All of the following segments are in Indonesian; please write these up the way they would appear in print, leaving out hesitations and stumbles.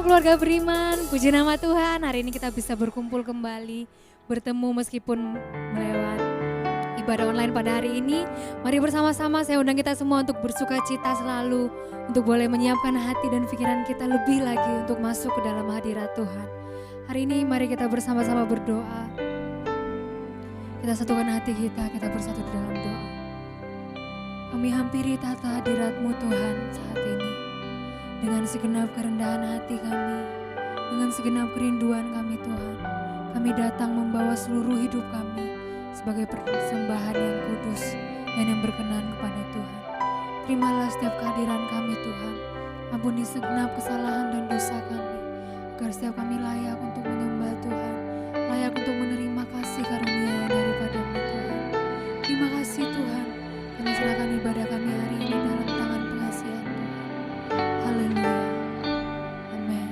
keluarga beriman, puji nama Tuhan. Hari ini kita bisa berkumpul kembali, bertemu meskipun melewat ibadah online pada hari ini. Mari bersama-sama saya undang kita semua untuk bersuka cita selalu, untuk boleh menyiapkan hati dan pikiran kita lebih lagi untuk masuk ke dalam hadirat Tuhan. Hari ini mari kita bersama-sama berdoa. Kita satukan hati kita bersatu di dalam doa. Kami hampiri tata hadirat-Mu Tuhan saat ini. Dengan segenap kerendahan hati kami, dengan segenap kerinduan kami Tuhan, kami datang membawa seluruh hidup kami sebagai persembahan yang kudus dan yang berkenan kepada Tuhan. Terimalah setiap kehadiran kami Tuhan, ampuni segenap kesalahan dan dosa kami, agar setiap kami layak untuk menyembah Tuhan, layak untuk menerima kasih karunia daripada-Mu Tuhan. Terima kasih Tuhan, kami serahkan ibadah kami hari ini dalam tangan pengasihan Tuhan. Haleluya. Amin.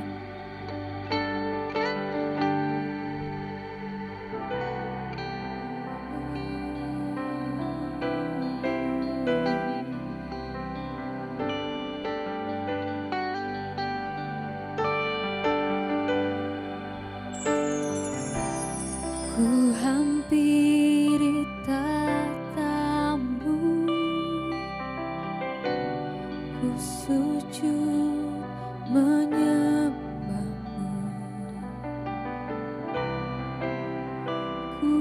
Ku hampiri tatamu, ku sujud menyembahmu, ku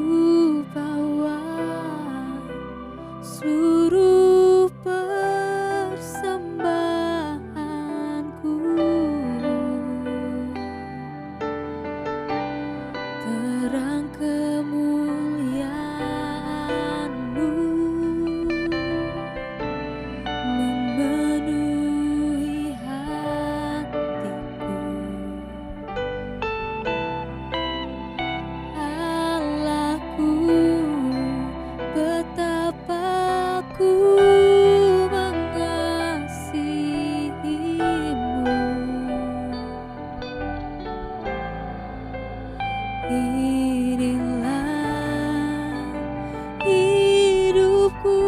bawa seluruh persembahanku, terang kemuliaan-Mu memenuhi hatiku. Allahku, betapa ku mengasihi-Mu. Inilah hidupku,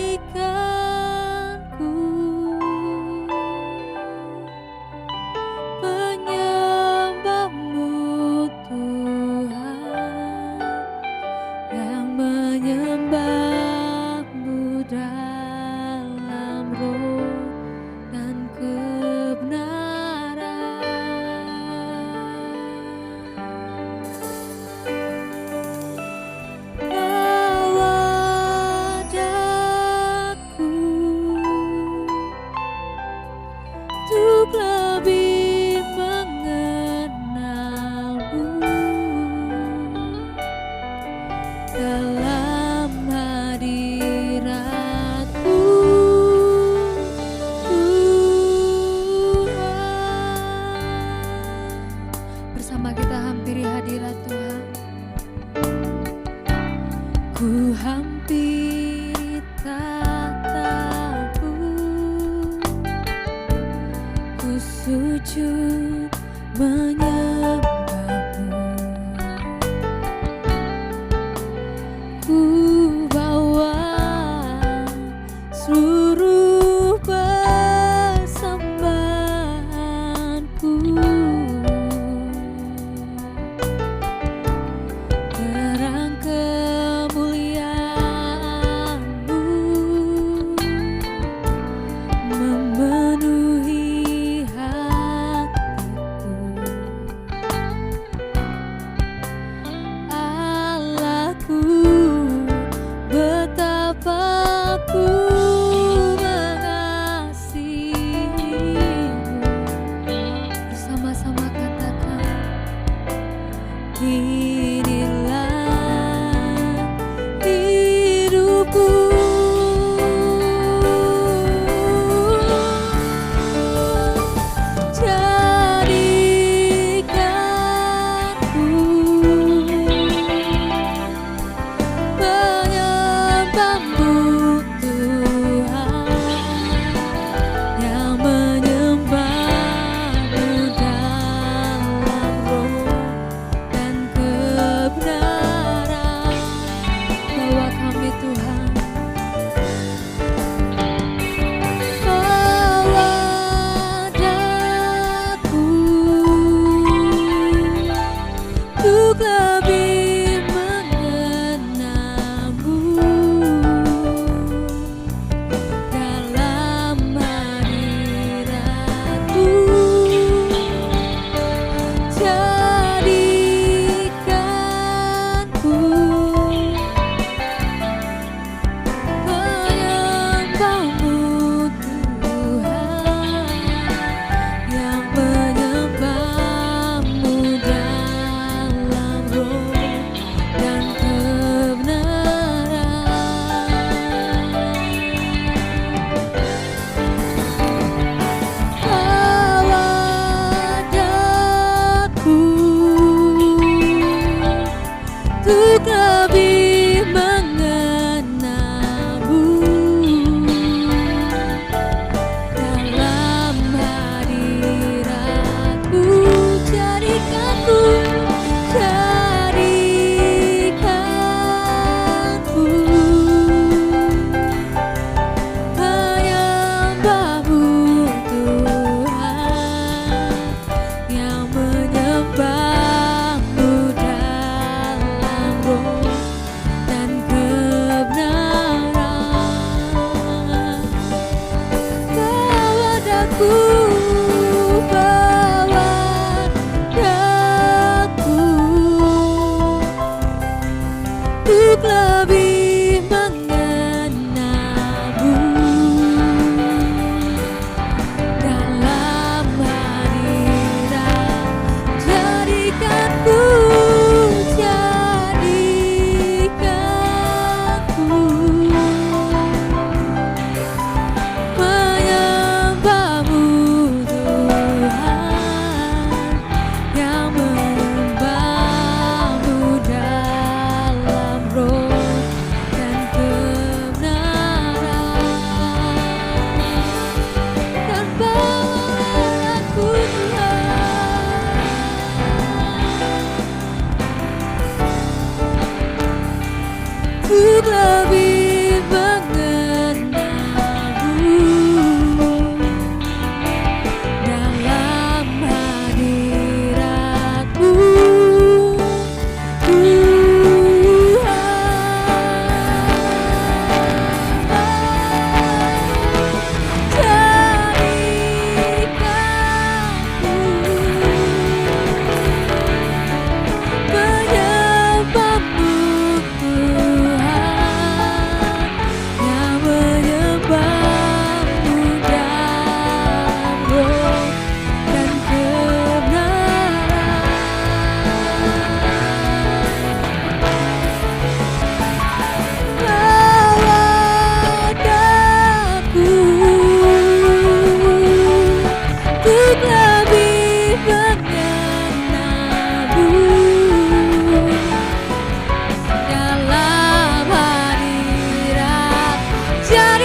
jadikanku penyembah-Mu Tuhan, yang menyembah-Mu dalam roh dan kebenaran. Bawa daku untuk lebih mengenal-Mu dalam hadirat-Mu Tuhan. Bersama kita hampiri hadirat Tuhan. Ku hampiri tatamu, ku sujud menyembahmu, ku bawa seluruh persembahanku, terang kemuliaan-Mu memenuhi hatiku.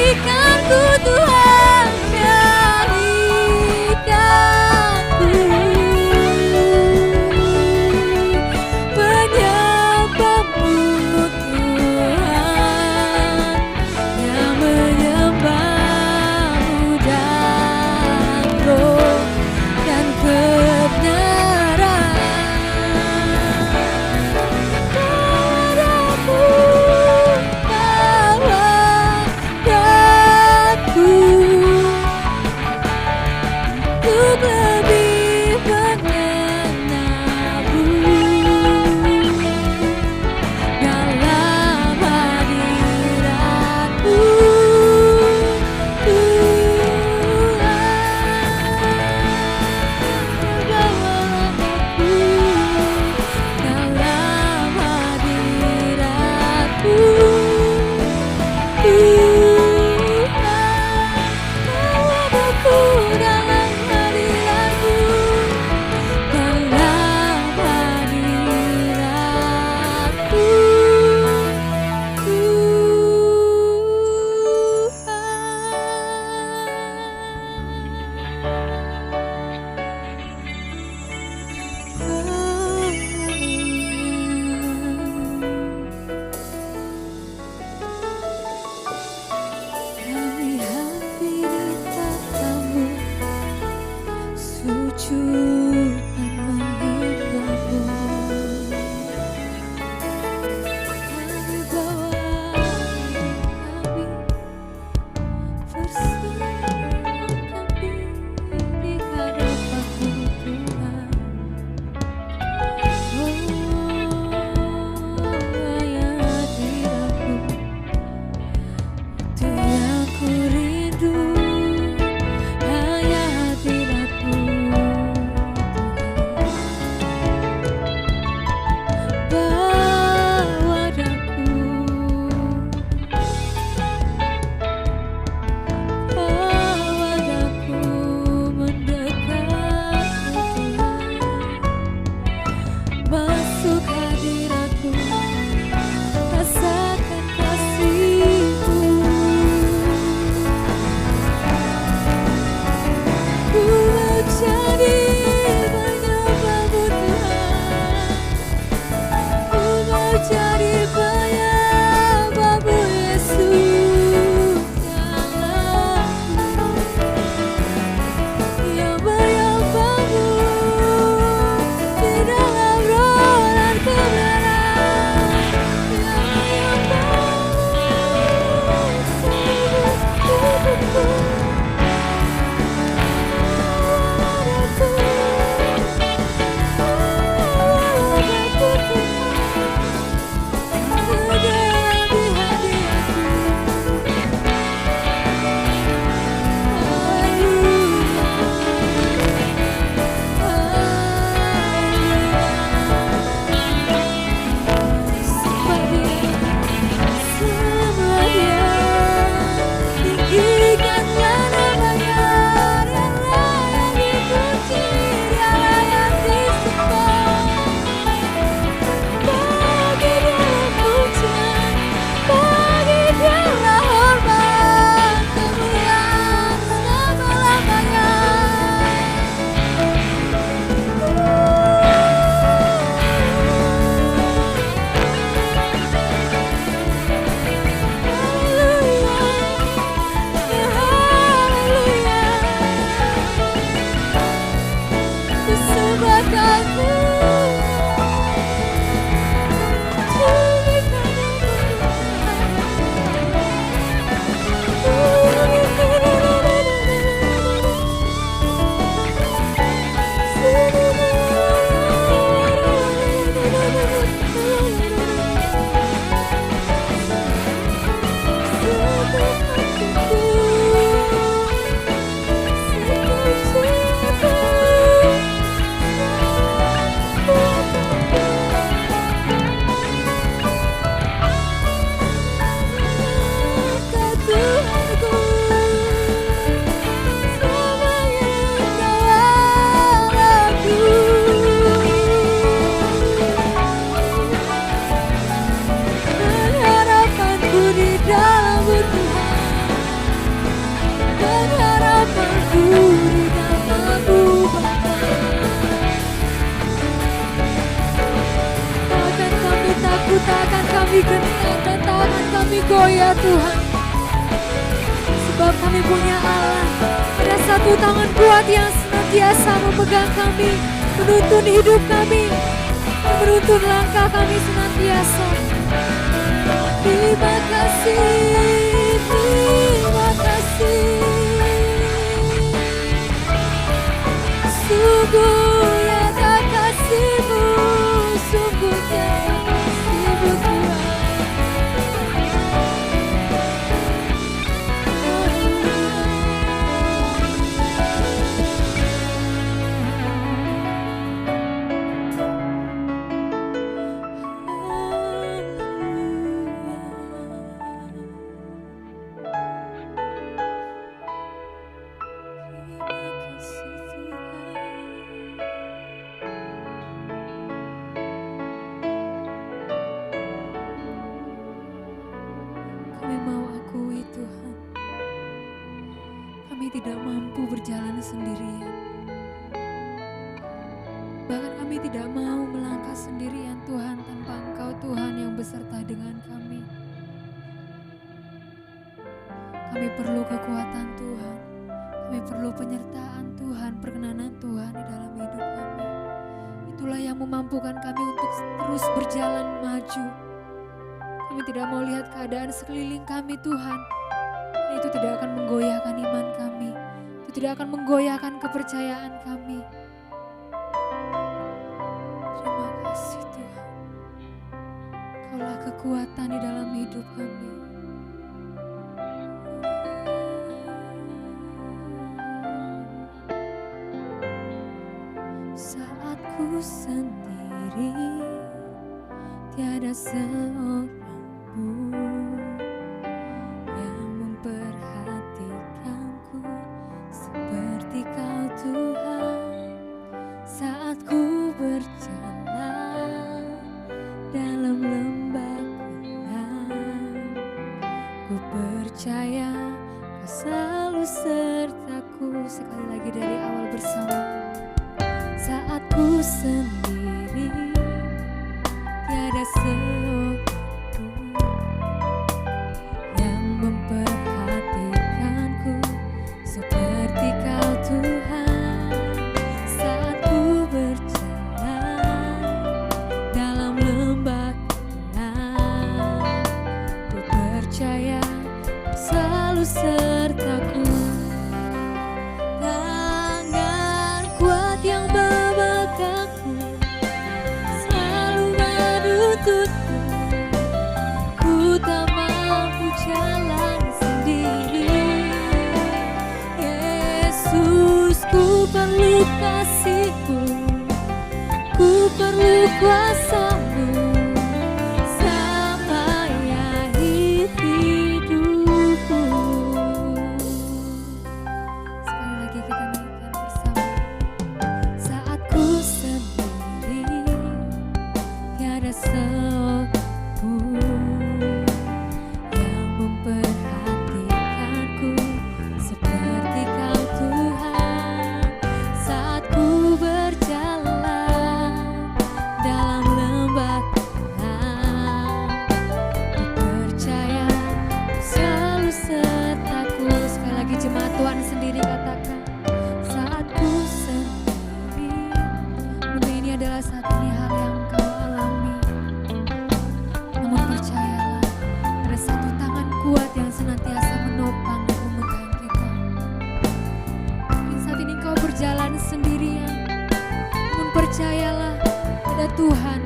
Syarikanku Tuhan, syarikanku. Penyembahmu Tuhan, yang menyembahmu dan roh dan kebenaran. Padamu bawa digenggam dan tangan kami goyah Tuhan. Sebab kami punya Allah, ada satu tangan kuat yang senantiasa memegang kami, menuntun hidup kami, menuntun langkah kami senantiasa. Terima kasih, terima kasih. Sungguh nyata kasih-Mu, sungguh nyata kasih-Mu Tuhan. Kami mau akui Tuhan, kami tidak mampu berjalan sendirian. Bahkan kami tidak mau melangkah sendirian Tuhan tanpa Engkau Tuhan yang beserta dengan kami. Kami perlu kekuatan Tuhan, kami perlu penyertaan Tuhan, perkenanan Tuhan di dalam hidup kami. Itulah yang memampukan kami untuk terus berjalan maju. Kami tidak mau lihat keadaan sekeliling kami Tuhan. Itu tidak akan menggoyahkan iman kami. Itu tidak akan menggoyahkan kepercayaan kami. Terima kasih Tuhan. Kaulah kekuatan di dalam hidup kami. Saat ku sendiri, tiada seorang yang memperhatikanku seperti Kau Tuhan. Saat ku berjalan dalam lembah gelap, ku percaya Kau selalu sertaku. Sekali lagi dari awal bersama. Saat ku sendiri, tiada seorang yang memperhatikanku seperti Kau Tuhan. Saat ku berjalan dalam lembah gelap, ku percaya Kau selalu sertaku. Tangan kuat yang memegangku selalu menuntutku. Ku tak mampu jalan sendiri. Yesus, ku perlu kasih-Mu, ku perlu kuasa-Mu sampai akhir hidupku. Sekali lagi kita nyanyikan bersama. Saat ku sendiri, tiada seorang yang memperhatikanku seperti Kau Tuhan. Saat ku berjalan dalam lembah gelap, ku percaya Kau selalu sertaku. Sekali lagi jemaat Tuhan sendiri katakan. Saat ku sendiri, mungkin ini adalah saat ini hal yang kau alami. Namun percayalah, ada satu tangan kuat yang senantiasa menopang dan memegang kita. Mungkin saat ini kau berjalan sendirian, namun percayalah ada Tuhan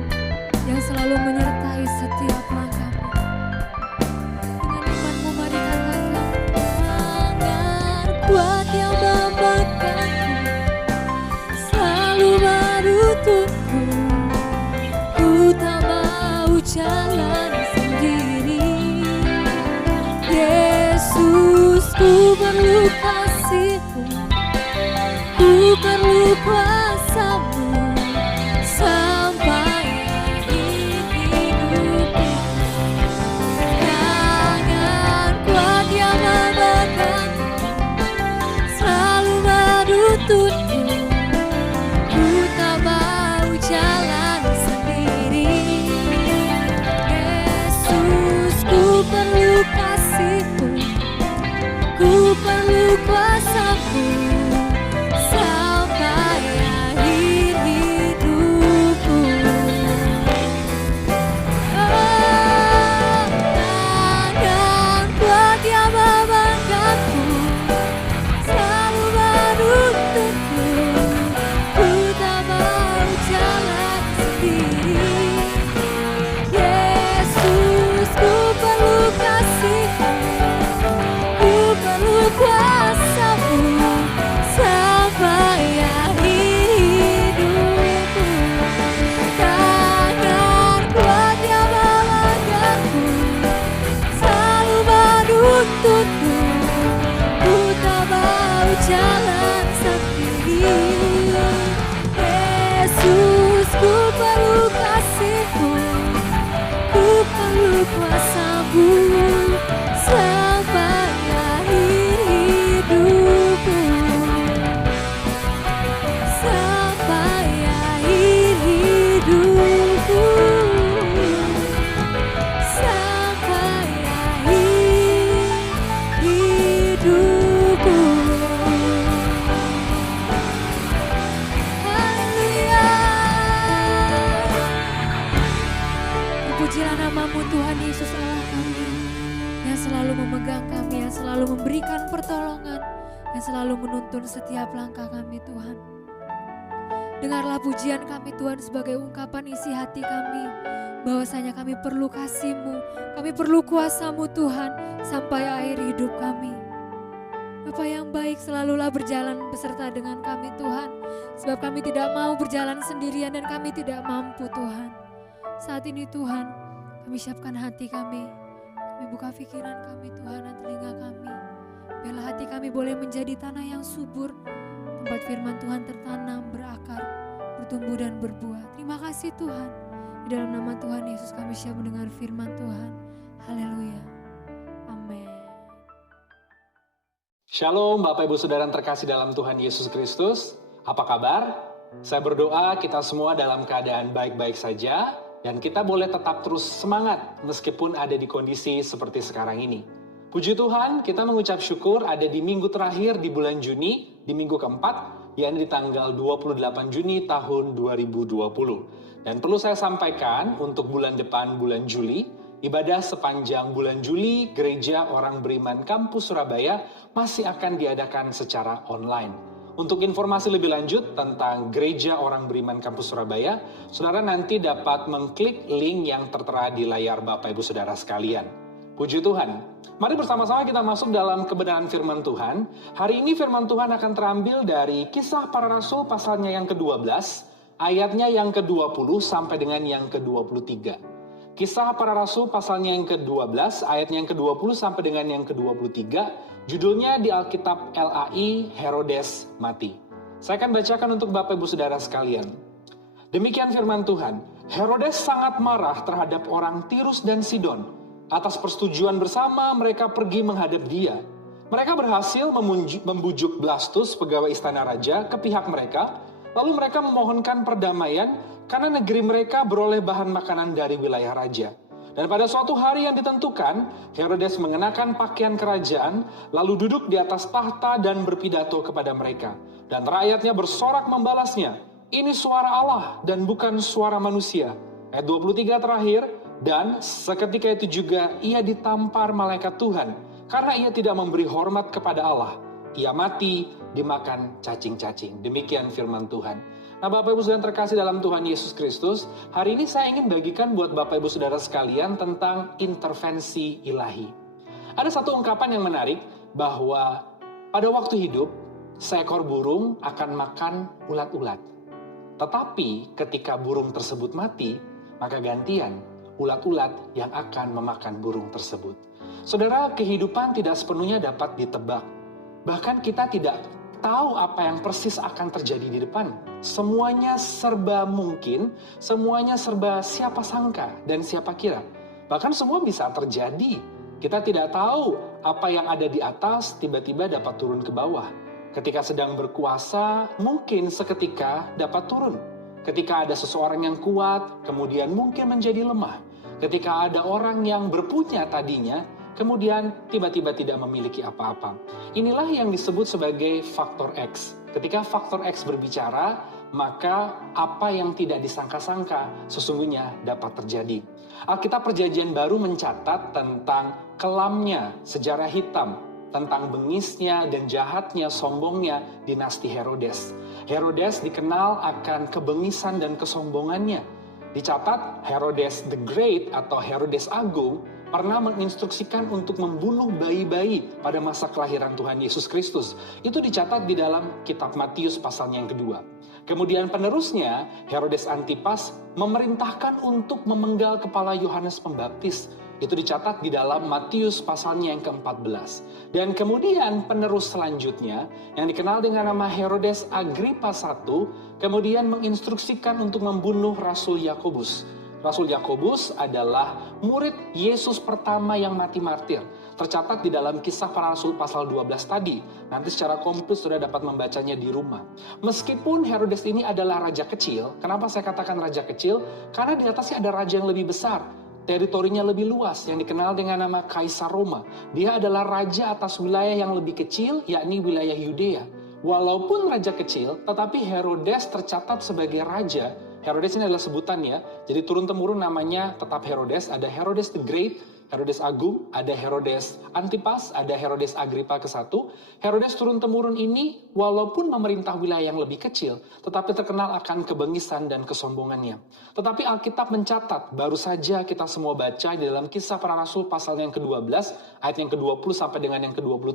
yang selalu menyertai setiap langkahmu. Dengan imanmu mari katakan, tangan kuat yang memegangku selalu menuntunku. Ku tak mau jalan sendiri. Yesus, ku perlu kasih-Mu, ku perlu kuasa-Mu sampai akhir hidupku. Tangan kuat yang memegangku selalu menuntunku. Ku tak mau jalan sendiri. Yesus, kasih-Mu, ku perlu kuasa-Mu sampai akhir hidupku. Oh, tangan kuat yang membanggaku, selalu menuntunku, ku tak mau jalan sendiri. Yesus, ku perlu kasih-Mu, ku perlu kuasa-Mu sampai akhir hidupku. Tangan kuat yang memegangku, selalu menuntunku, ku tak mau jalan sendiri. Yesus, ku perlu kasih-Mu, ku perlu kuasa-Mu sampai akhir hidupku, sampai akhir hidupku, sampai akhir hidupku. Haleluya. Terpujilah nama-Mu Tuhan Yesus Allah kami, yang selalu memegang kami, yang selalu memberikan pertolongan, yang selalu menuntun setiap langkah kami Tuhan. Dengarlah pujian kami Tuhan sebagai ungkapan isi hati kami, bahwasanya kami perlu kasih-Mu, kami perlu kuasa-Mu Tuhan sampai akhir hidup kami. Bapa yang baik, selalulah berjalan beserta dengan kami Tuhan, sebab kami tidak mau berjalan sendirian dan kami tidak mampu Tuhan. Saat ini Tuhan, kami siapkan hati kami buka pikiran kami Tuhan dan telinga kami. Biarlah hati kami boleh menjadi tanah yang subur, tempat firman Tuhan tertanam, berakar, bertumbuh dan berbuah. Terima kasih Tuhan. Di dalam nama Tuhan Yesus kami siap mendengar firman Tuhan. Haleluya. Amin. Shalom Bapak Ibu Saudara yang terkasih dalam Tuhan Yesus Kristus. Apa kabar? Saya berdoa kita semua dalam keadaan baik-baik saja dan kita boleh tetap terus semangat meskipun ada di kondisi seperti sekarang ini. Puji Tuhan, kita mengucap syukur ada di minggu terakhir di bulan Juni, di minggu keempat, yakni di tanggal 28 Juni tahun 2020. Dan perlu saya sampaikan untuk bulan depan, bulan Juli, ibadah sepanjang bulan Juli, Gereja Orang Beriman Kampus Surabaya masih akan diadakan secara online. Untuk informasi lebih lanjut tentang Gereja Orang Beriman Kampus Surabaya, saudara nanti dapat mengklik link yang tertera di layar Bapak Ibu Saudara sekalian. Puji Tuhan. Mari bersama-sama kita masuk dalam kebenaran firman Tuhan. Hari ini firman Tuhan akan terambil dari Kisah Para Rasul pasalnya yang ke-12, ayatnya yang ke-20 sampai dengan yang ke-23. Kisah Para Rasul pasalnya yang ke-12, ayatnya yang ke-20 sampai dengan yang ke-23, judulnya di Alkitab LAI, Herodes mati. Saya akan bacakan untuk Bapak Ibu Saudara sekalian. Demikian firman Tuhan, Herodes sangat marah terhadap orang Tirus dan Sidon. Atas persetujuan bersama mereka pergi menghadap dia. Mereka berhasil membujuk Blastus, pegawai istana raja, ke pihak mereka. Lalu mereka memohonkan perdamaian karena negeri mereka beroleh bahan makanan dari wilayah raja. Dan pada suatu hari yang ditentukan, Herodes mengenakan pakaian kerajaan, lalu duduk di atas tahta dan berpidato kepada mereka. Dan rakyatnya bersorak membalasnya, ini suara Allah dan bukan suara manusia. Ayat 23 terakhir, dan seketika itu juga ia ditampar malaikat Tuhan, karena ia tidak memberi hormat kepada Allah. Ia mati dimakan cacing-cacing. Demikian firman Tuhan. Nah Bapak Ibu Saudara terkasih dalam Tuhan Yesus Kristus, hari ini saya ingin bagikan buat Bapak Ibu Saudara sekalian tentang intervensi ilahi. Ada satu ungkapan yang menarik bahwa pada waktu hidup, seekor burung akan makan ulat-ulat. Tetapi ketika burung tersebut mati, maka gantian ulat-ulat yang akan memakan burung tersebut. Saudara, kehidupan tidak sepenuhnya dapat ditebak. Bahkan kita tidak tahu apa yang persis akan terjadi di depan. Semuanya serba mungkin, semuanya serba siapa sangka dan siapa kira. Bahkan semua bisa terjadi. Kita tidak tahu apa yang ada di atas tiba-tiba dapat turun ke bawah. Ketika sedang berkuasa, mungkin seketika dapat turun. Ketika ada seseorang yang kuat, kemudian mungkin menjadi lemah. Ketika ada orang yang berpunya tadinya, kemudian tiba-tiba tidak memiliki apa-apa. Inilah yang disebut sebagai faktor X. Ketika faktor X berbicara, maka apa yang tidak disangka-sangka sesungguhnya dapat terjadi. Alkitab Perjanjian Baru mencatat tentang kelamnya sejarah hitam, tentang bengisnya dan jahatnya, sombongnya dinasti Herodes. Herodes dikenal akan kebengisan dan kesombongannya. Dicatat Herodes the Great atau Herodes Agung pernah menginstruksikan untuk membunuh bayi-bayi pada masa kelahiran Tuhan Yesus Kristus. Itu dicatat di dalam kitab Matius pasalnya yang kedua. Kemudian penerusnya, Herodes Antipas memerintahkan untuk memenggal kepala Yohanes Pembaptis. Itu dicatat di dalam Matius pasalnya yang ke-14. Dan kemudian penerus selanjutnya, yang dikenal dengan nama Herodes Agrippa I, kemudian menginstruksikan untuk membunuh Rasul Yakobus. Rasul Yakobus adalah murid Yesus pertama yang mati martir. Tercatat di dalam Kisah Para Rasul pasal 12 tadi. Nanti secara komplit sudah dapat membacanya di rumah. Meskipun Herodes ini adalah raja kecil, kenapa saya katakan raja kecil? Karena di atasnya ada raja yang lebih besar. Teritorinya lebih luas yang dikenal dengan nama Kaisar Roma. Dia adalah raja atas wilayah yang lebih kecil, yakni wilayah Yudea. Walaupun raja kecil, tetapi Herodes tercatat sebagai raja. Herodes ini adalah sebutannya, jadi turun-temurun namanya tetap Herodes. Ada Herodes the Great, Herodes Agung, ada Herodes Antipas, ada Herodes Agrippa ke-1. Herodes turun-temurun ini walaupun memerintah wilayah yang lebih kecil, tetapi terkenal akan kebengisan dan kesombongannya. Tetapi Alkitab mencatat, baru saja kita semua baca di dalam Kisah Para Rasul pasal yang ke-12, ayat yang ke-20 sampai dengan yang ke-23,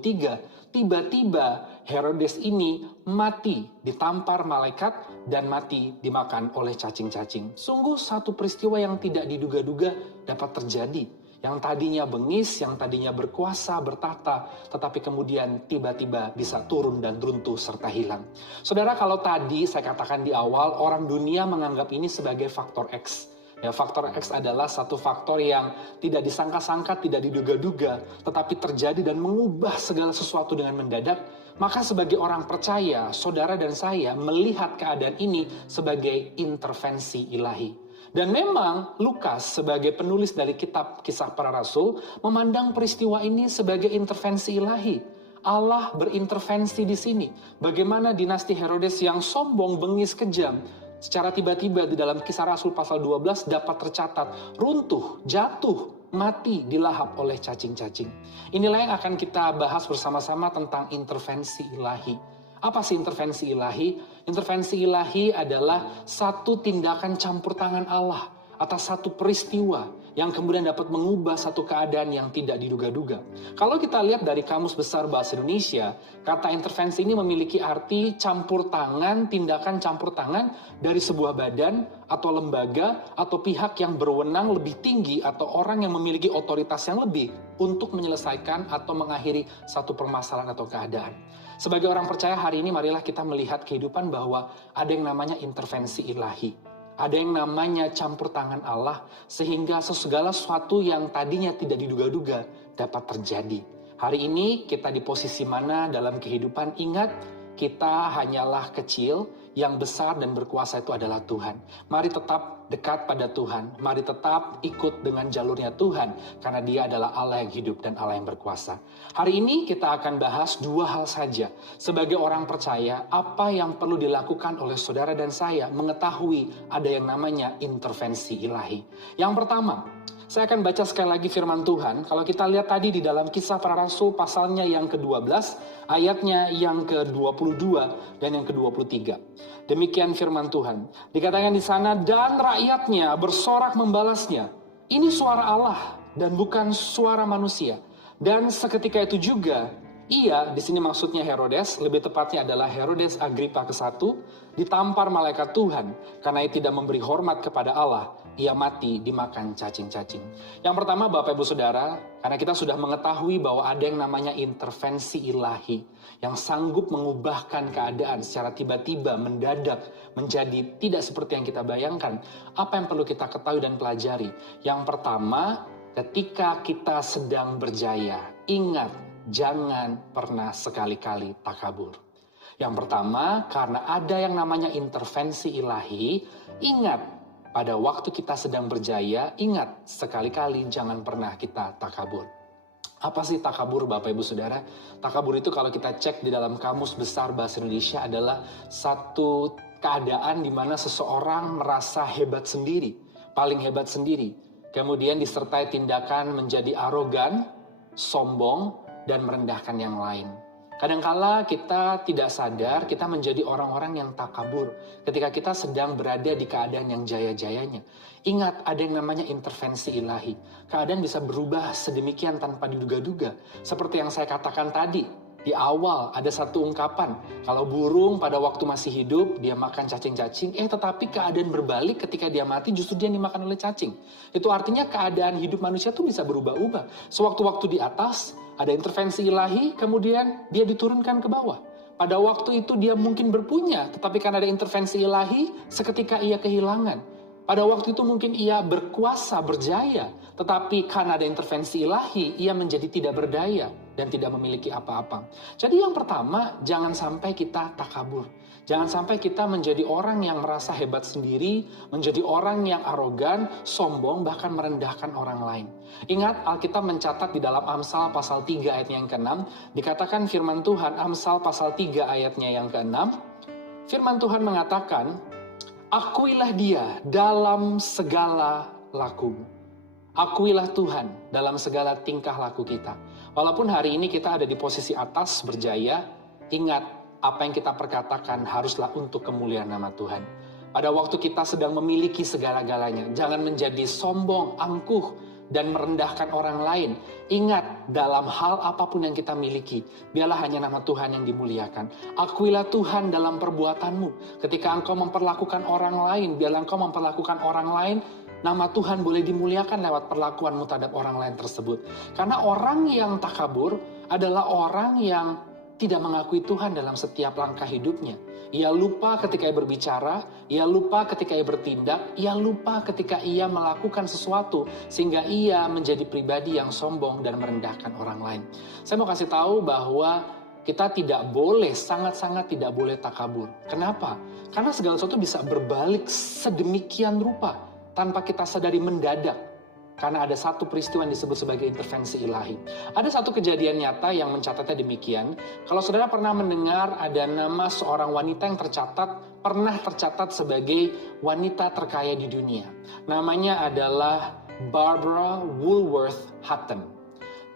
tiba-tiba Herodes ini mati, ditampar malaikat, dan mati dimakan oleh cacing-cacing. Sungguh satu peristiwa yang tidak diduga-duga dapat terjadi. Yang tadinya bengis, yang tadinya berkuasa, bertahta, tetapi kemudian tiba-tiba bisa turun dan runtuh serta hilang. Saudara, kalau tadi saya katakan di awal, orang dunia menganggap ini sebagai faktor X. Ya, faktor X adalah satu faktor yang tidak disangka-sangka, tidak diduga-duga, tetapi terjadi dan mengubah segala sesuatu dengan mendadak. Maka sebagai orang percaya, saudara dan saya melihat keadaan ini sebagai intervensi ilahi. Dan memang Lukas sebagai penulis dari kitab Kisah Para Rasul memandang peristiwa ini sebagai intervensi ilahi. Allah berintervensi di sini. Bagaimana dinasti Herodes yang sombong, bengis, kejam, secara tiba-tiba di dalam Kisah Rasul pasal 12 dapat tercatat runtuh, jatuh, mati dilahap oleh cacing-cacing. Inilah yang akan kita bahas bersama-sama tentang intervensi ilahi. Apa sih intervensi ilahi? Intervensi ilahi adalah satu tindakan campur tangan Allah atas satu peristiwa yang kemudian dapat mengubah satu keadaan yang tidak diduga-duga. Kalau kita lihat dari Kamus Besar Bahasa Indonesia, kata intervensi ini memiliki arti campur tangan, tindakan campur tangan dari sebuah badan atau lembaga atau pihak yang berwenang lebih tinggi atau orang yang memiliki otoritas yang lebih untuk menyelesaikan atau mengakhiri satu permasalahan atau keadaan. Sebagai orang percaya hari ini marilah kita melihat kehidupan bahwa ada yang namanya intervensi ilahi. Ada yang namanya campur tangan Allah sehingga segala sesuatu yang tadinya tidak diduga-duga dapat terjadi. Hari ini kita di posisi mana dalam kehidupan? Ingat, kita hanyalah kecil, yang besar dan berkuasa itu adalah Tuhan. Mari tetap dekat pada Tuhan. Mari tetap ikut dengan jalurnya Tuhan. Karena Dia adalah Allah yang hidup dan Allah yang berkuasa. Hari ini kita akan bahas dua hal saja. Sebagai orang percaya, apa yang perlu dilakukan oleh saudara dan saya mengetahui ada yang namanya intervensi ilahi. Yang pertama, saya akan baca sekali lagi firman Tuhan. Kalau kita lihat tadi di dalam Kisah Para Rasul pasalnya yang ke-12, ayatnya yang ke-22 dan yang ke-23. Demikian firman Tuhan. Dikatakan di sana, dan rakyatnya bersorak membalasnya. Ini suara Allah dan bukan suara manusia. Dan seketika itu juga, ia, di sini maksudnya Herodes, lebih tepatnya adalah Herodes Agrippa ke-1, ditampar malaikat Tuhan karena ia tidak memberi hormat kepada Allah. Ia mati dimakan cacing-cacing. Yang pertama Bapak Ibu Saudara, karena kita sudah mengetahui bahwa ada yang namanya intervensi ilahi yang sanggup mengubahkan keadaan secara tiba-tiba, mendadak, menjadi tidak seperti yang kita bayangkan. Apa yang perlu kita ketahui dan pelajari? Yang pertama, ketika kita sedang berjaya, ingat, jangan pernah sekali-kali takabur. Yang pertama, karena ada yang namanya intervensi ilahi, ingat, pada waktu kita sedang berjaya, ingat, sekali-kali jangan pernah kita takabur. Apa sih takabur, Bapak Ibu Saudara? Takabur itu kalau kita cek di dalam Kamus Besar Bahasa Indonesia adalah satu keadaan di mana seseorang merasa hebat sendiri, paling hebat sendiri. Kemudian disertai tindakan menjadi arogan, sombong, dan merendahkan yang lain. Kadangkala kita tidak sadar kita menjadi orang-orang yang takabur ketika kita sedang berada di keadaan yang jaya-jayanya. Ingat, ada yang namanya intervensi ilahi. Keadaan bisa berubah sedemikian tanpa diduga-duga. Seperti yang saya katakan tadi, di awal ada satu ungkapan, kalau burung pada waktu masih hidup, dia makan cacing-cacing, tetapi keadaan berbalik ketika dia mati justru dia dimakan oleh cacing. Itu artinya keadaan hidup manusia itu bisa berubah-ubah. Sewaktu-waktu di atas, ada intervensi ilahi, kemudian dia diturunkan ke bawah. Pada waktu itu dia mungkin berpunya, tetapi karena ada intervensi ilahi, seketika ia kehilangan. Pada waktu itu mungkin ia berkuasa, berjaya, tetapi karena ada intervensi ilahi, ia menjadi tidak berdaya dan tidak memiliki apa-apa. Jadi yang pertama, jangan sampai kita takabur. Jangan sampai kita menjadi orang yang merasa hebat sendiri, menjadi orang yang arogan, sombong, bahkan merendahkan orang lain. Ingat, Alkitab mencatat di dalam Amsal pasal 3 ayatnya yang ke-6, dikatakan firman Tuhan, Amsal pasal 3 ayatnya yang ke-6, firman Tuhan mengatakan, akuilah dia dalam segala lakumu. Akuilah Tuhan dalam segala tingkah laku kita. Walaupun hari ini kita ada di posisi atas berjaya, ingat apa yang kita perkatakan haruslah untuk kemuliaan nama Tuhan. Pada waktu kita sedang memiliki segala-galanya, jangan menjadi sombong, angkuh, dan merendahkan orang lain. Ingat, dalam hal apapun yang kita miliki, biarlah hanya nama Tuhan yang dimuliakan. Akuilah Tuhan dalam perbuatanmu. Ketika engkau memperlakukan orang lain, biarlah engkau memperlakukan orang lain, nama Tuhan boleh dimuliakan lewat perlakuanmu terhadap orang lain tersebut. Karena orang yang takabur adalah orang yang tidak mengakui Tuhan dalam setiap langkah hidupnya. Ia lupa ketika ia berbicara, ia lupa ketika ia bertindak, ia lupa ketika ia melakukan sesuatu sehingga ia menjadi pribadi yang sombong dan merendahkan orang lain. Saya mau kasih tahu bahwa kita tidak boleh, sangat-sangat tidak boleh takabur. Kenapa? Karena segala sesuatu bisa berbalik sedemikian rupa tanpa kita sadari mendadak. Karena ada satu peristiwa yang disebut sebagai intervensi ilahi. Ada satu kejadian nyata yang mencatatnya demikian. Kalau saudara pernah mendengar ada nama seorang wanita yang pernah tercatat sebagai wanita terkaya di dunia. Namanya adalah Barbara Woolworth Hutton.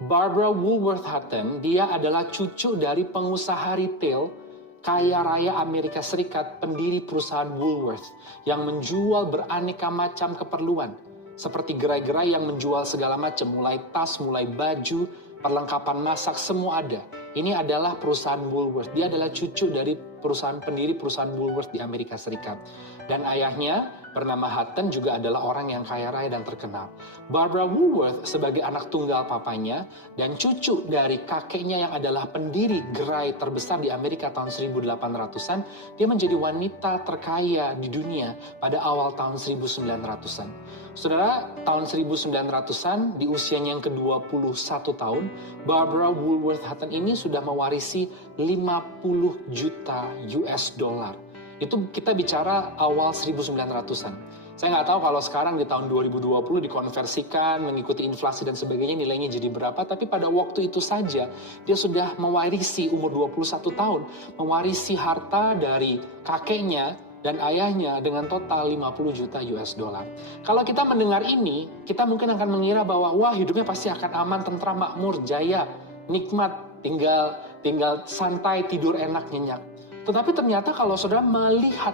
Barbara Woolworth Hutton, dia adalah cucu dari pengusaha retail kaya raya Amerika Serikat, pendiri perusahaan Woolworth yang menjual beraneka macam keperluan. Seperti gerai-gerai yang menjual segala macam, mulai tas, mulai baju, perlengkapan masak, semua ada. Ini adalah perusahaan Woolworth. Dia adalah cucu dari pendiri perusahaan Woolworth di Amerika Serikat. Dan ayahnya bernama Hutton juga adalah orang yang kaya raya dan terkenal. Barbara Woolworth sebagai anak tunggal papanya dan cucu dari kakeknya yang adalah pendiri gerai terbesar di Amerika tahun 1800-an, dia menjadi wanita terkaya di dunia pada awal tahun 1900-an. Saudara, tahun 1900-an di usianya yang ke-21 tahun, Barbara Woolworth Hutton ini sudah mewarisi 50 juta US dollar. Itu kita bicara awal 1900-an. Saya nggak tahu kalau sekarang di tahun 2020 dikonversikan, mengikuti inflasi dan sebagainya nilainya jadi berapa, tapi pada waktu itu saja dia sudah mewarisi umur 21 tahun, mewarisi harta dari kakeknya dan ayahnya dengan total 50 juta US dollar. Kalau kita mendengar ini, kita mungkin akan mengira bahwa wah hidupnya pasti akan aman, tentram, makmur, jaya, nikmat, tinggal santai, tidur enak, nyenyak. Tetapi ternyata kalau saudara melihat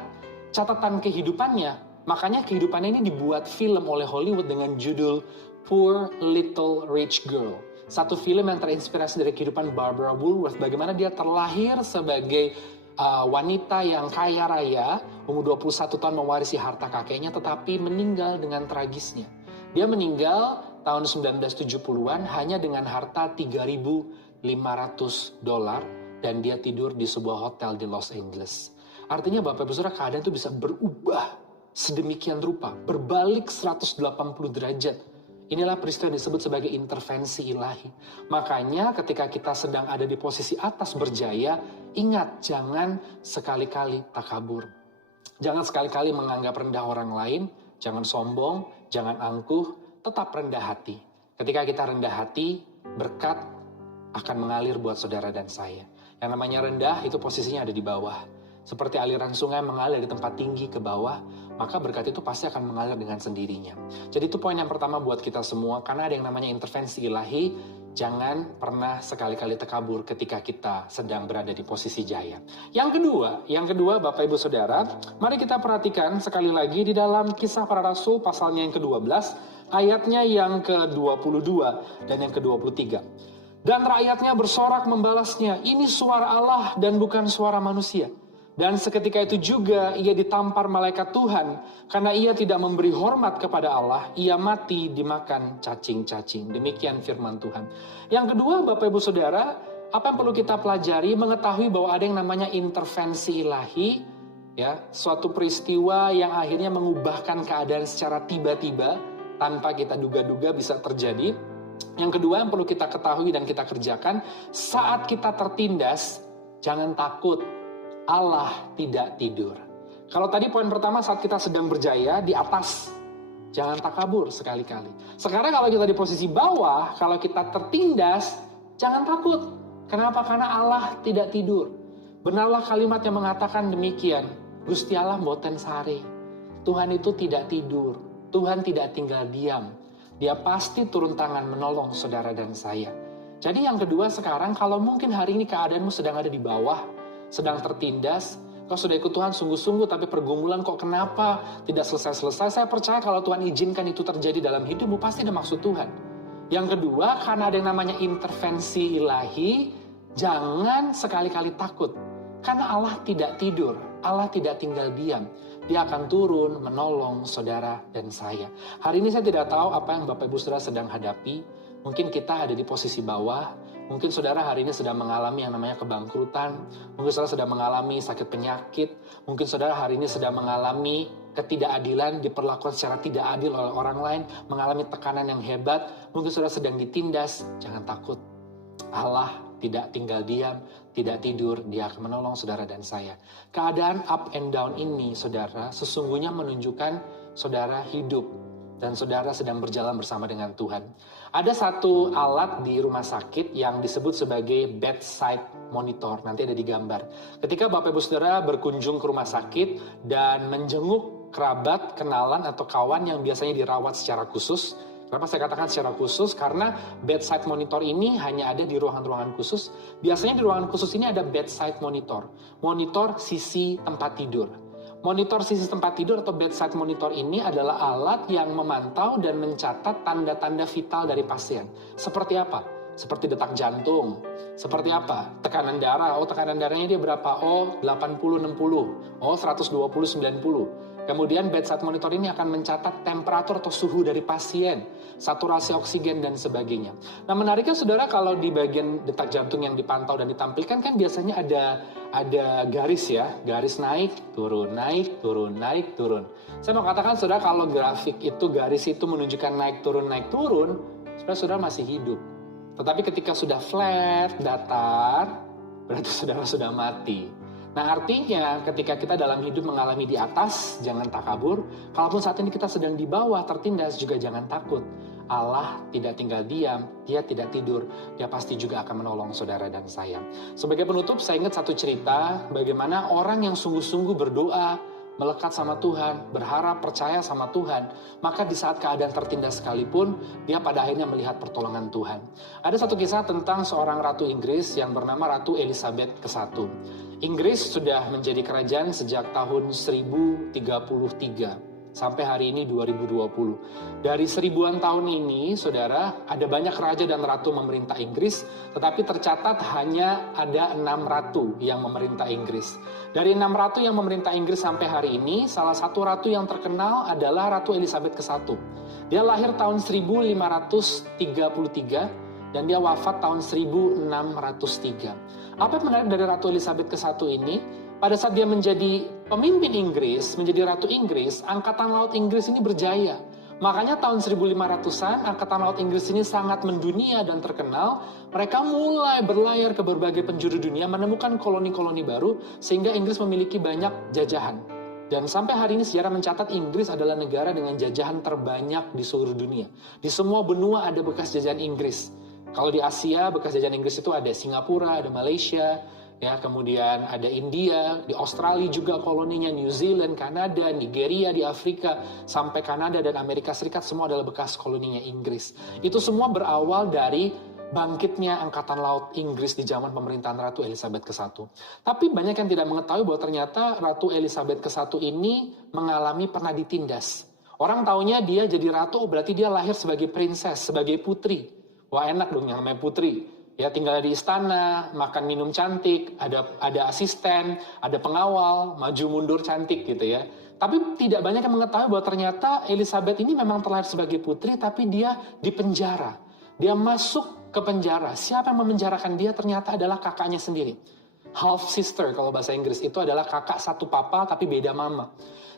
catatan kehidupannya, makanya kehidupannya ini dibuat film oleh Hollywood dengan judul Poor Little Rich Girl. Satu film yang terinspirasi dari kehidupan Barbara Woolworth, bagaimana dia terlahir sebagai wanita yang kaya raya, umur 21 tahun mewarisi harta kakeknya, tetapi meninggal dengan tragisnya. Dia meninggal tahun 1970-an hanya dengan harta $3.500 dan dia tidur di sebuah hotel di Los Angeles. Artinya Bapak Ibu Saudara, keadaan itu bisa berubah sedemikian rupa, berbalik 180 derajat. Inilah peristiwa yang disebut sebagai intervensi ilahi. Makanya ketika kita sedang ada di posisi atas berjaya, ingat jangan sekali-kali takabur. Jangan sekali-kali menganggap rendah orang lain, jangan sombong, jangan angkuh, tetap rendah hati. Ketika kita rendah hati, berkat akan mengalir buat saudara dan saya. Yang namanya rendah itu posisinya ada di bawah. Seperti aliran sungai mengalir dari tempat tinggi ke bawah, maka berkat itu pasti akan mengalir dengan sendirinya. Jadi itu poin yang pertama buat kita semua, karena ada yang namanya intervensi ilahi. Jangan pernah sekali-kali tekabur ketika kita sedang berada di posisi jaya. Yang kedua Bapak Ibu Saudara, mari kita perhatikan sekali lagi di dalam Kisah Para Rasul pasalnya yang ke-12, ayatnya yang ke-22 dan yang ke-23. Dan rakyatnya bersorak membalasnya, ini suara Allah dan bukan suara manusia. Dan seketika itu juga ia ditampar malaikat Tuhan, karena ia tidak memberi hormat kepada Allah, ia mati dimakan cacing-cacing. Demikian firman Tuhan. Yang kedua Bapak Ibu Saudara, apa yang perlu kita pelajari, mengetahui bahwa ada yang namanya intervensi ilahi, ya, suatu peristiwa yang akhirnya mengubahkan keadaan secara tiba-tiba, tanpa kita duga-duga bisa terjadi. Yang kedua yang perlu kita ketahui dan kita kerjakan, saat kita tertindas, jangan takut. Allah tidak tidur. Kalau tadi poin pertama saat kita sedang berjaya di atas, jangan takabur sekali-kali. Sekarang kalau kita di posisi bawah, kalau kita tertindas, jangan takut. Kenapa? Karena Allah tidak tidur. Benarlah kalimat yang mengatakan demikian. Gusti Allah mboten sare. Tuhan itu tidak tidur. Tuhan tidak tinggal diam. Dia pasti turun tangan menolong saudara dan saya. Jadi yang kedua sekarang, kalau mungkin hari ini keadaanmu sedang ada di bawah, sedang tertindas, kau sudah ikut Tuhan sungguh-sungguh, tapi pergumulan kok kenapa tidak selesai-selesai. Saya percaya kalau Tuhan izinkan itu terjadi dalam hidupmu, pasti ada maksud Tuhan. Yang kedua, karena ada yang namanya intervensi ilahi, jangan sekali-kali takut. Karena Allah tidak tidur, Allah tidak tinggal diam. Dia akan turun menolong saudara dan saya. Hari ini saya tidak tahu apa yang Bapak Ibu Saudara sedang hadapi. Mungkin kita ada di posisi bawah. Mungkin saudara hari ini sedang mengalami yang namanya kebangkrutan. Mungkin saudara sedang mengalami sakit penyakit. Mungkin saudara hari ini sedang mengalami ketidakadilan, diperlakukan secara tidak adil oleh orang lain. Mengalami tekanan yang hebat. Mungkin saudara sedang ditindas. Jangan takut. Allah tidak tinggal diam, tidak tidur, dia akan menolong saudara dan saya. Keadaan up and down ini, saudara, sesungguhnya menunjukkan saudara hidup dan saudara sedang berjalan bersama dengan Tuhan. Ada satu alat di rumah sakit yang disebut sebagai bedside monitor, nanti ada di gambar. Ketika Bapak Ibu Saudara berkunjung ke rumah sakit dan menjenguk kerabat, kenalan atau kawan yang biasanya dirawat secara khusus. Kenapa saya katakan secara khusus? Karena bedside monitor ini hanya ada di ruangan-ruangan khusus. Biasanya di ruangan khusus ini ada bedside monitor. Monitor sisi tempat tidur. Monitor sisi tempat tidur atau bedside monitor ini adalah alat yang memantau dan mencatat tanda-tanda vital dari pasien. Seperti apa? Seperti detak jantung. Seperti apa? Tekanan darah. Oh, tekanan darahnya dia berapa? Oh, 80-60. Oh, 120-90. Kemudian bedside monitor ini akan mencatat temperatur atau suhu dari pasien, saturasi oksigen dan sebagainya. Nah, menariknya saudara, kalau di bagian detak jantung yang dipantau dan ditampilkan kan biasanya ada garis ya, garis naik, turun, naik, turun, naik, turun. Saya mau katakan saudara, kalau grafik itu garis itu menunjukkan naik, turun, saudara masih hidup. Tetapi ketika sudah flat, datar, berarti saudara sudah mati. Nah, artinya ketika kita dalam hidup mengalami di atas, jangan takabur. Kalaupun saat ini kita sedang di bawah, tertindas, juga jangan takut. Allah tidak tinggal diam, dia tidak tidur, dia pasti juga akan menolong saudara dan saya. Sebagai penutup, saya ingat satu cerita bagaimana orang yang sungguh-sungguh berdoa, melekat sama Tuhan, berharap, percaya sama Tuhan, maka di saat keadaan tertindas sekalipun, dia pada akhirnya melihat pertolongan Tuhan. Ada satu kisah tentang seorang ratu Inggris yang bernama Ratu Elizabeth I. Inggris sudah menjadi kerajaan sejak tahun 1033 sampai hari ini 2020. Dari seribuan tahun ini, saudara, ada banyak raja dan ratu memerintah Inggris, tetapi tercatat hanya ada 6 ratu yang memerintah Inggris. Dari 6 ratu yang memerintah Inggris sampai hari ini, salah satu ratu yang terkenal adalah Ratu Elizabeth I. Dia lahir tahun 1533 dan dia wafat tahun 1603. Apa yang menarik dari Ratu Elizabeth I ini? Pada saat dia menjadi pemimpin Inggris, menjadi Ratu Inggris, Angkatan Laut Inggris ini berjaya. Makanya tahun 1500-an, Angkatan Laut Inggris ini sangat mendunia dan terkenal. Mereka mulai berlayar ke berbagai penjuru dunia, menemukan koloni-koloni baru, sehingga Inggris memiliki banyak jajahan. Dan sampai hari ini sejarah mencatat Inggris adalah negara dengan jajahan terbanyak di seluruh dunia. Di semua benua ada bekas jajahan Inggris. Kalau di Asia, bekas jajahan Inggris itu ada Singapura, ada Malaysia, ya, kemudian ada India, di Australia juga koloninya, New Zealand, Kanada, Nigeria, di Afrika, sampai Kanada dan Amerika Serikat semua adalah bekas koloninya Inggris. Itu semua berawal dari bangkitnya Angkatan Laut Inggris di zaman pemerintahan Ratu Elizabeth ke-1. Tapi banyak yang tidak mengetahui bahwa ternyata Ratu Elizabeth ke-1 ini pernah ditindas. Orang taunya dia jadi ratu, berarti dia lahir sebagai princess, sebagai putri. Wah, enak dong yang namanya putri. Ya, tinggal di istana, makan minum cantik, ada asisten, ada pengawal, maju mundur cantik gitu ya. Tapi tidak banyak yang mengetahui bahwa ternyata Elizabeth ini memang terlahir sebagai putri, tapi dia dipenjara. Dia masuk ke penjara. Siapa yang memenjarakan dia? Ternyata adalah kakaknya sendiri. Half sister kalau bahasa Inggris, itu adalah kakak satu papa tapi beda mama.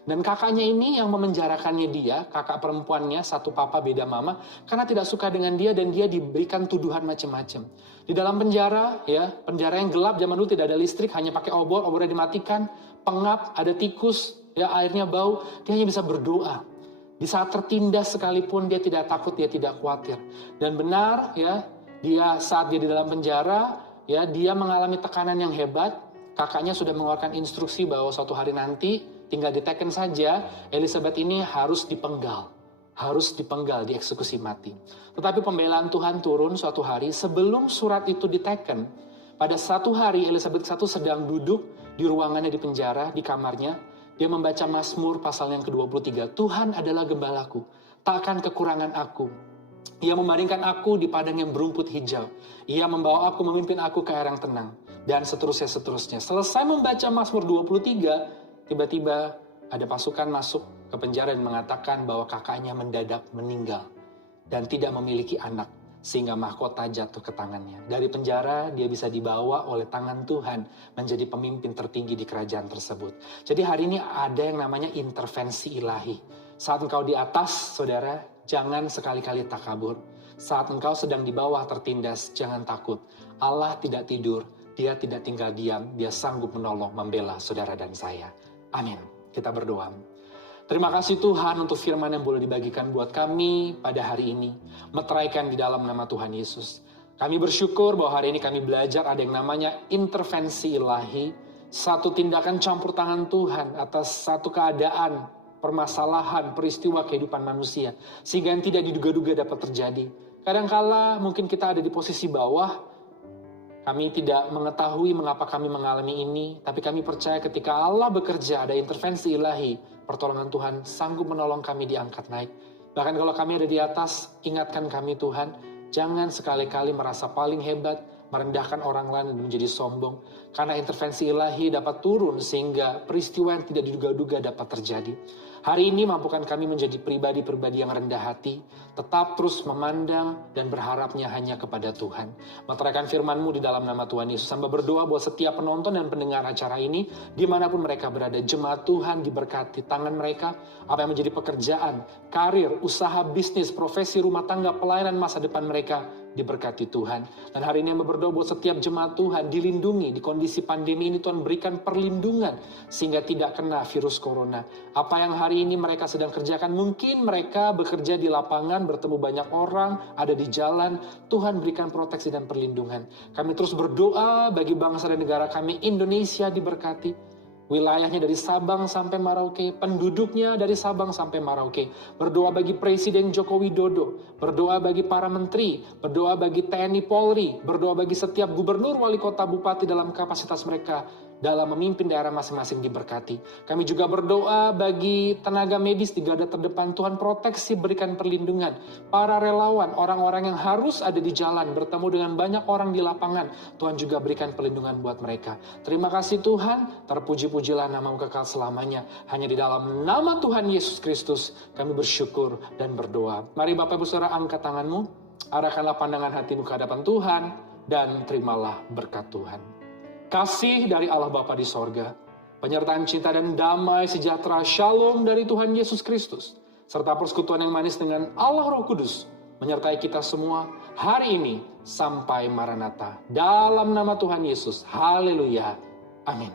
Dan kakaknya ini yang memenjarakannya dia, kakak perempuannya, satu papa beda mama, karena tidak suka dengan dia dan dia diberikan tuduhan macam-macam. Di dalam penjara, ya, penjara yang gelap, zaman dulu tidak ada listrik, hanya pakai obor, obornya dimatikan, pengap, ada tikus, ya, airnya bau, dia hanya bisa berdoa. Di saat tertindas sekalipun dia tidak takut, dia tidak khawatir. Dan benar, ya, saat dia di dalam penjara, ya, dia mengalami tekanan yang hebat. Kakaknya sudah mengeluarkan instruksi bahwa suatu hari nanti tinggal diteken saja, Elizabeth ini harus dipenggal, dieksekusi mati. Tetapi pembelaan Tuhan turun suatu hari sebelum surat itu diteken. Pada satu hari Elizabeth I sedang duduk di ruangannya di penjara, di kamarnya. Dia membaca Mazmur pasal yang ke-23. Tuhan adalah gembalaku, tak akan kekurangan aku. Ia mebaringkan aku di padang yang berumput hijau. Ia membawa aku, memimpin aku ke air yang tenang. Dan seterusnya. Selesai membaca Mazmur 23, tiba-tiba ada pasukan masuk ke penjara dan mengatakan bahwa kakaknya mendadak meninggal dan tidak memiliki anak, sehingga mahkota jatuh ke tangannya. Dari penjara dia bisa dibawa oleh tangan Tuhan menjadi pemimpin tertinggi di kerajaan tersebut. Jadi hari ini ada yang namanya intervensi ilahi. Saat engkau di atas, saudara, jangan sekali-kali takabur. Saat engkau sedang di bawah tertindas, jangan takut. Allah tidak tidur, dia tidak tinggal diam, dia sanggup menolong, membela saudara dan saya. Amin. Kita berdoa. Terima kasih Tuhan untuk firman yang boleh dibagikan buat kami pada hari ini. Meteraikan di dalam nama Tuhan Yesus. Kami bersyukur bahwa hari ini kami belajar ada yang namanya intervensi ilahi. Satu tindakan campur tangan Tuhan atas satu keadaan, permasalahan, peristiwa kehidupan manusia. Sehingga yang tidak diduga-duga dapat terjadi. Kadangkala mungkin kita ada di posisi bawah. Kami tidak mengetahui mengapa kami mengalami ini, tapi kami percaya ketika Allah bekerja, ada intervensi ilahi, pertolongan Tuhan sanggup menolong kami diangkat naik. Bahkan kalau kami ada di atas, ingatkan kami Tuhan, jangan sekali-kali merasa paling hebat, merendahkan orang lain dan menjadi sombong. Karena intervensi ilahi dapat turun sehingga peristiwa yang tidak diduga-duga dapat terjadi. Hari ini mampukan kami menjadi pribadi-pribadi yang rendah hati, tetap terus memandang dan berharapnya hanya kepada Tuhan. Meteraikan firman-Mu di dalam nama Tuhan Yesus. Hamba berdoa buat setiap penonton dan pendengar acara ini, dimanapun mereka berada, jemaat Tuhan diberkati tangan mereka, apa yang menjadi pekerjaan, karir, usaha, bisnis, profesi, rumah tangga, pelayanan masa depan mereka, diberkati Tuhan. Dan hari ini hamba berdoa buat setiap jemaat Tuhan dilindungi di kondisi pandemi ini. Tuhan berikan perlindungan sehingga tidak kena virus corona. Apa yang hari ini mereka sedang kerjakan, mungkin mereka bekerja di lapangan, bertemu banyak orang, ada di jalan. Tuhan berikan proteksi dan perlindungan. Kami terus berdoa bagi bangsa dan negara kami, Indonesia diberkati. Wilayahnya dari Sabang sampai Merauke, penduduknya dari Sabang sampai Merauke. Berdoa bagi Presiden Joko Widodo, berdoa bagi para menteri, berdoa bagi TNI Polri, berdoa bagi setiap gubernur, wali kota, bupati dalam kapasitas mereka dalam memimpin daerah masing-masing diberkati. Kami juga berdoa bagi tenaga medis di garda terdepan. Tuhan proteksi, berikan perlindungan. Para relawan, orang-orang yang harus ada di jalan, bertemu dengan banyak orang di lapangan. Tuhan juga berikan perlindungan buat mereka. Terima kasih Tuhan, terpuji-pujilah nama-Mu kekal selamanya. Hanya di dalam nama Tuhan Yesus Kristus kami bersyukur dan berdoa. Mari Bapak Ibu Saudara, angkat tangan-Mu, arahkanlah pandangan hati-Mu ke hadapan Tuhan, dan terimalah berkat Tuhan. Kasih dari Allah Bapa di sorga, penyertaan cinta dan damai sejahtera shalom dari Tuhan Yesus Kristus, serta persekutuan yang manis dengan Allah Roh Kudus, menyertai kita semua hari ini sampai Maranatha. Dalam nama Tuhan Yesus, haleluya, amin.